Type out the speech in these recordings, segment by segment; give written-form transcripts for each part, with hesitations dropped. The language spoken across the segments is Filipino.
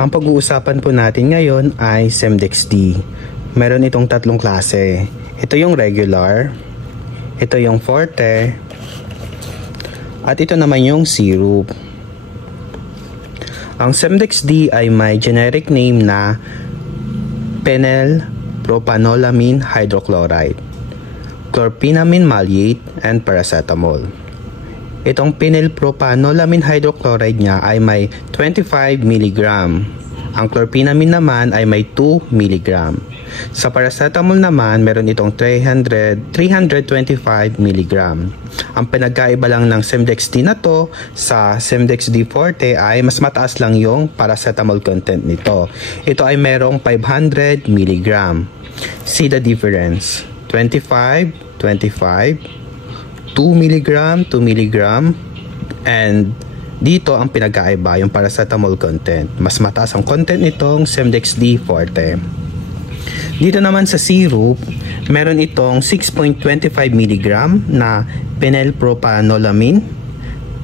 Ang pag-uusapan po natin ngayon ay Semdex-D. Meron itong tatlong klase. Ito yung regular, ito yung forte, at ito naman yung syrup. Ang Semdex-D ay may generic name na phenylpropanolamine hydrochloride, chlorpheniramine maleate, and paracetamol. Itong phenylpropanolamine hydrochloride niya ay may 25 mg. Ang chlorpheniramine naman ay may 2 mg. Sa paracetamol naman, meron itong 325 mg. Ang pinagkaiba lang ng Semdex-D na to sa Semdex-D Forte ay mas mataas lang yung paracetamol content nito. Ito ay merong 500 mg. See the difference. 25, 25, 2 mg, 2 mg, and dito ang pinagkaiba, yung paracetamol content. Mas mataas ang content nitong Semdex-D Forte. Dito naman sa syrup, meron itong 6.25 mg na phenylpropanolamine.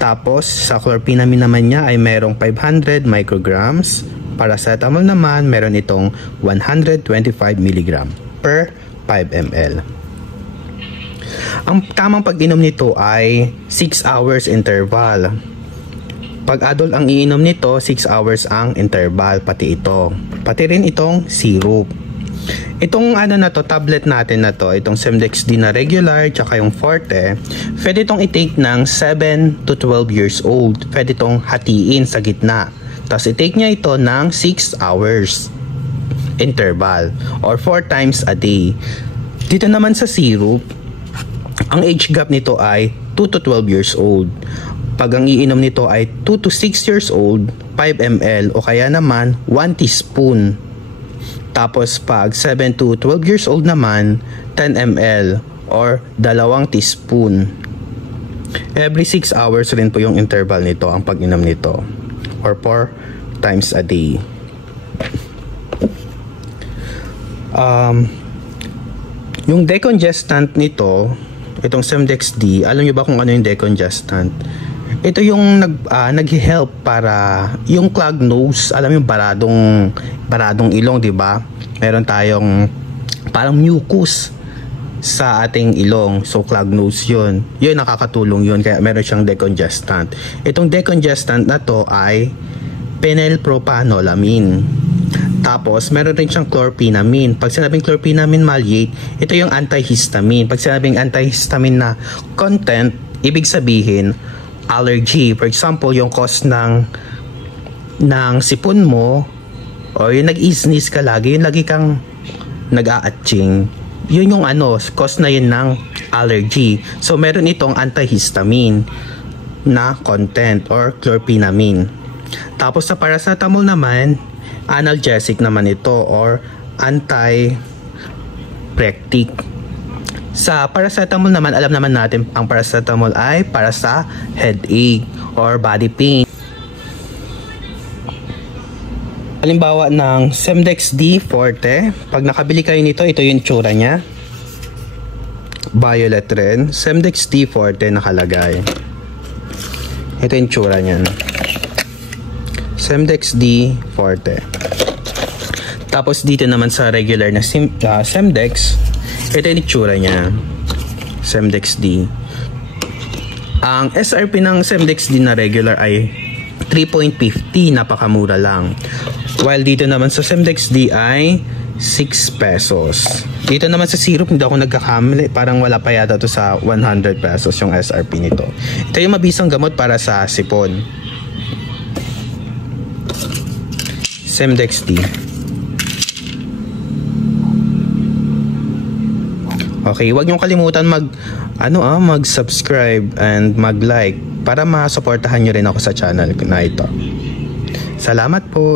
Tapos sa chlorpheniramine naman niya ay merong 500 micrograms. Paracetamol naman, meron itong 125 mg per 5 ml. Ang tamang pag-inom nito ay 6 hours interval. Pag adult ang iinom nito, 6 hours ang interval, pati ito. Pati rin itong syrup. Itong na to, tablet natin na to, itong Semdex-D na regular, tsaka yung forte, pwede itong i-take ng 7 to 12 years old. Pwede itong hatiin sa gitna. Tapos i-take niya ito ng 6 hours interval or 4 times a day. Dito naman sa syrup, ang age gap nito ay 2 to 12 years old. Pag ang iinom nito ay 2 to 6 years old, 5 ml o kaya naman 1 teaspoon. Tapos pag 7 to 12 years old naman, 10 ml or 2 teaspoon. Every 6 hours rin po yung interval nito, ang pag-inom nito, or 4 times a day. Yung decongestant nito, itong Semdex-D, alam nyo ba kung ano yung decongestant? Ito yung nag-help para yung clogged nose, alam yung baradong ilong, di ba? Meron tayong parang mucus sa ating ilong, so clogged nose yun. Yun, nakakatulong yun, kaya meron siyang decongestant. Itong decongestant na to ay phenylpropanolamine. Tapos, meron rin siyang chlorpheniramine. Pag sinabing chlorpheniramine maleate, ito yung antihistamine. Pag sinabing antihistamine na content, ibig sabihin, allergy. For example, yung cause ng sipon mo, o yung nag-sneeze ka lagi, yung lagi kang nag-a-atching, yun yung cause na yun ng allergy. So, meron itong antihistamine na content or chlorpheniramine. Tapos, sa paracetamol naman, analgesic naman ito or anti-prectic. Sa paracetamol naman, alam naman natin ang paracetamol ay para sa headache or body pain. Halimbawa ng Semdex-D Forte, pag nakabili kayo nito, ito yung tsura niya. Violet rin. Semdex-D Forte nakalagay. Ito yung tsura niyan. Semdex-D Forte. Tapos dito naman sa regular na Semdex, ito yung itsura niya. Semdex-D. Ang SRP ng Semdex-D na regular ay 3.50, napakamura lang. While dito naman sa Semdex-D ay 6 pesos. Dito naman sa syrup, hindi ako nagkakamali, parang wala pa yata to sa 100 pesos yung SRP nito. Ito yung mabisang gamot para sa sipon. Semdex-D. Okay, huwag niyong kalimutan mag-subscribe and mag-like para masuportahan niyo rin ako sa channel na ito. Salamat po.